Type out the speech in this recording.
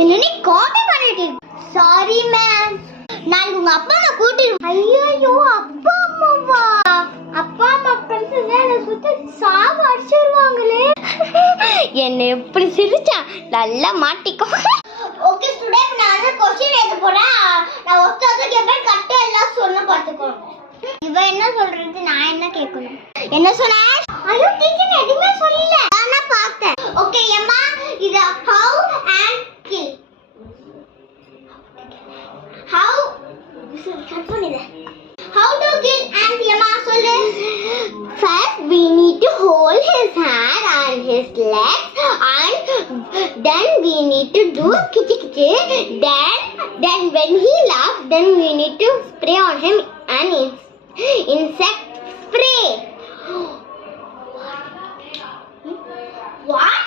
என்ன நீ காப்பி பண்ணிட்டு? Sorry ma'am. நான் உங்க அப்பா அம்மா கூட்டிட்டு. ஐயோ அப்பா அம்மாவா? அப்பா அம்மா ஃப்ரெண்ட்ஸ் என்ன சுத்தி சாவ அடிச்சிடுவாங்களே. என்ன எப்படி சிரிச்சா நல்லா மாட்டிக்கோ. ஓகே ஸ்டூடண்ட், நான் வந்து क्वेश्चन எழுத போறேன். நான் ஒருத்தருக்கு கேப்பேன், கரெக்ட்டா எல்லாம் சொன்ன பாத்துக்கோ. இவ என்ன சொல்றது, நான் என்ன கேட்கணும்? என்ன சொன்ன? ஐயோ டீச்சர் எதுமே சொல்லல. நான் பார்த்தேன். ஓகே அம்மா, இது how and kill. How cut பண்ணிடு. How to kill ant அம்மா சொல்லு. First we need to hold his hand and his legs, and then we need to do kitty kitty. Then when he laughs, then we need to spray on him an insect spray. What?